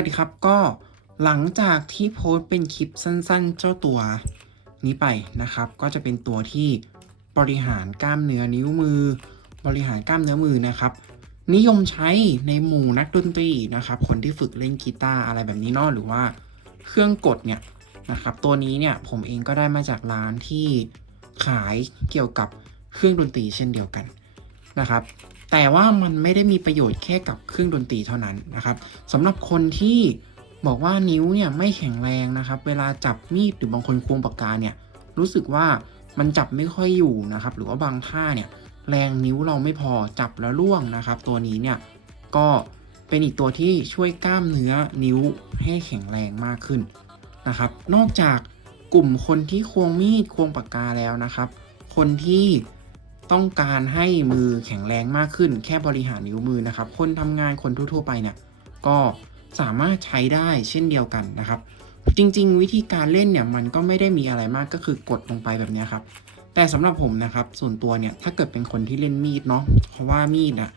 วัสดีครับก็หลังจากที่โพสต์เป็นคลิปสั้นๆ เจ้าตัวนี้ไปนะครับ ก็จะเป็นตัวที่บริหารกล้ามเนื้อนิ้วมือ บริหารกล้ามเนื้อมือนะครับ นิยมใช้ในหมู่นักดนตรีนะครับ คนที่ฝึกเล่นกีตาร์อะไรแบบนี้เนอะหรือว่าเครื่องกดเนี่ยนะครับ ตัวนี้เนี่ยผมเองก็ได้มาจากร้านที่ขายเกี่ยวกับเครื่องดนตรีเช่นเดียวกันนะครับ แต่ว่ามันไม่ได้มีประโยชน์แค่กับเครื่องดนตรีเท่านั้นนะครับสำหรับคนที่บอกว่านิ้วเนี่ยไม่แข็งแรงนะครับ เวลาจับมีดหรือบางคนควงปากกาเนี่ยรู้สึกว่ามันจับไม่ค่อยอยู่นะครับ หรือว่าบางท่าเนี่ยแรงนิ้วเราไม่พอจับแล้วล่วงนะครับ ตัวนี้เนี่ยก็เป็นอีกตัวที่ช่วยกล้ามเนื้อนิ้วให้แข็งแรงมากขึ้นนะครับ นอกจากกลุ่มคนที่ควงมีดควงปากกาแล้วนะครับ คนที่ ต้องการให้มือแข็งแรงมากขึ้น แค่บริหารนิ้วมือนะครับ คนทำงานคนทั่ว ๆ ไปเนี่ยก็สามารถใช้ได้เช่นเดียวกันนะครับ จริง ๆ วิธีการเล่นเนี่ยมันก็ไม่ได้มีอะไรมากก็คือกดลงไปแบบนี้ครับ แต่สำหรับผมนะครับ ส่วนตัวเนี่ยถ้าเกิดเป็นคนที่เล่นมีดเนาะเพราะว่ามีดอะ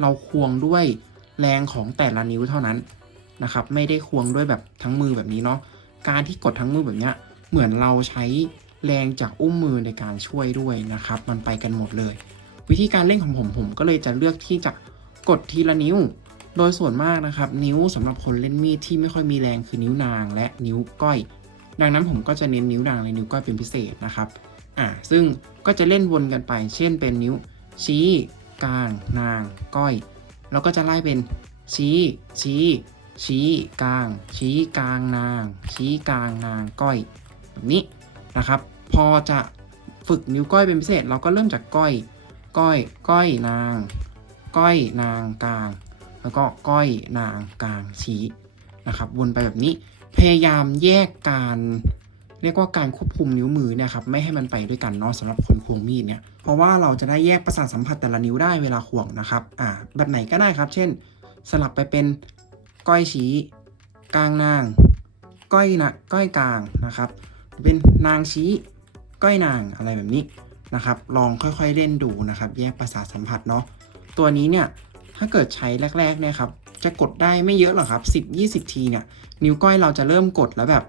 เราควงด้วยแรงของแต่ละนิ้วเท่านั้นนะครับ ไม่ได้ควงด้วยแบบทั้งมือแบบนี้เนาะการที่กดทั้งมือแบบเนี้ยเหมือนเราใช้ แรงจากอุ้มมือในการช่วยด้วยนะครับ มันไปกันหมดเลย วิธีการเล่นของผมผมก็เลยจะเลือกที่จะกดทีละนิ้ว โดยส่วนมากนะครับ นิ้วสำหรับคนเล่นมีดที่ไม่ค่อยมีแรงคือนิ้วนางและนิ้วก้อย ดังนั้นผมก็จะเน้นนิ้วนางและนิ้วก้อยเป็นพิเศษนะครับอ่าซึ่งก็จะเล่นวนกันไป เช่นเป็นนิ้วชี้กลางนาง ก้อย แล้วก็จะไล่เป็นชี้ ชี้ ชี้กลาง ชี้กลางนาง ชี้กลางนางก้อยแบบนี้ นะครับ พอจะฝึกนิ้วก้อยเป็นพิเศษ เราก็เริ่มจากก้อย ก้อย ก้อยนาง ก้อยนางกลาง แล้วก็ก้อยนางกลางชี้นะครับวนไปแบบนี้พยายามแยกการเรียกว่าการควบคุมนิ้วมือเนี่ยครับไม่ให้มันไปด้วยกันเนาะสำหรับคนควงมีดเนี่ยเพราะว่าเราจะได้แยกประสาทสัมผัสแต่ละนิ้วได้เวลาควงนะครับอ่าแบบไหนก็ได้ครับ เช่น สลับไปเป็นก้อยชี้กลางนาง ก้อยนะก้อยกลางนะครับ เป็นนางชี้ก้อยนางอะไรแบบนี้นะครับ ลองค่อยๆเล่นดูนะครับ แยกประสาทสัมผัสเนาะตัวนี้เนี่ยถ้าเกิดใช้แรกๆเนี่ยครับจะกดได้ไม่เยอะหรอกครับ 10-20 ทีเนี่ย นิ้วก้อยเราจะเริ่มกดแล้วแบบ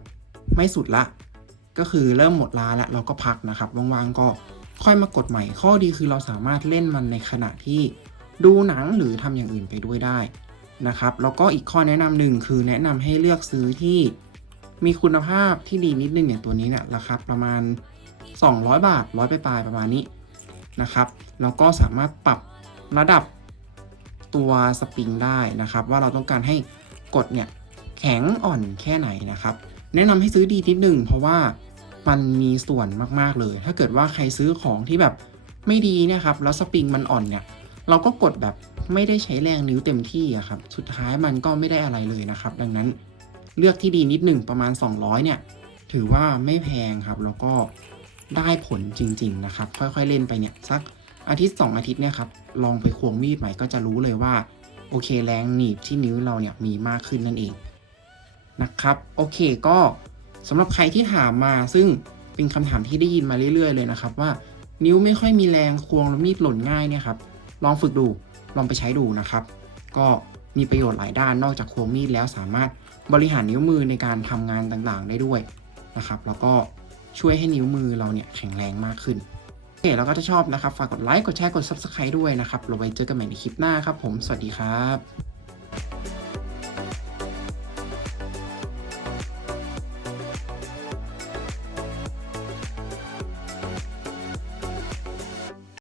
ไม่สุดละ ก็คือเริ่มหมดลาแล้วเราก็พักนะครับว่างๆก็ค่อยมากดใหม่ข้อดีคือเราสามารถเล่นมันในขณะที่ดูหนังหรือทำอย่างอื่นไปด้วยได้นะครับ แล้วก็อีกข้อแนะนำหนึ่งคือแนะนำให้เลือกซื้อที่ มีคุณภาพที่ดีนิดนึงอย่างตัวนี้เนี่ยราคาประมาณ 200 บาทร้อยปลายประมาณนี้นะครับแล้วก็สามารถปรับระดับตัวสปริงได้นะครับ ว่าเราต้องการให้กดเนี่ยแข็งอ่อนแค่ไหนนะครับ แนะนำให้ซื้อดีนิดนึงเพราะว่ามันมีส่วนมากๆเลย ถ้าเกิดว่าใครซื้อของที่แบบไม่ดีนี่ยครับ แล้วสปริงมันอ่อนเนี่ย เราก็กดแบบไม่ได้ใช้แรงนิ้วเต็มที่อะครับ สุดท้ายมันก็ไม่ได้อะไรเลยนะครับ ดังนั้น เลือกที่ดีนิดหนึ่งประมาณ 200 เนี่ย ถือว่าไม่แพงครับ แล้วก็ได้ผลจริง ๆ นะครับ ค่อยๆเล่นไปเนี่ย สักอาทิตย์ 2 อาทิตย์เนี่ยครับ ลองไปควงมีดใหม่ก็จะรู้เลยว่า โอเคแรงหนีบที่นิ้วเราเนี่ยมีมากขึ้นนั่นเองนะครับ โอเคก็สำหรับใครที่ถามมาซึ่งเป็นคำถามที่ได้ยินมาเรื่อย ๆ เลยนะครับ ว่านิ้วไม่ค่อยมีแรงควงแล้วมีดหล่นง่ายเนี่ยครับ ลองฝึกดูลองไปใช้ดูนะครับ ก็ มีประโยชน์หลายด้านนอกจากควงมีดแล้วสามารถบริหารนิ้วมือในการทำงานต่างๆ ได้ด้วยนะครับ แล้วก็ช่วยให้นิ้วมือเราเนี่ยแข็งแรงมากขึ้นโอเคแล้วก็ถ้าชอบนะครับ ฝากกดไลค์กดแชร์กด Subscribe ด้วยนะครับเราไว้เจอกันใหม่ในคลิปหน้าครับผมสวัสดีครับ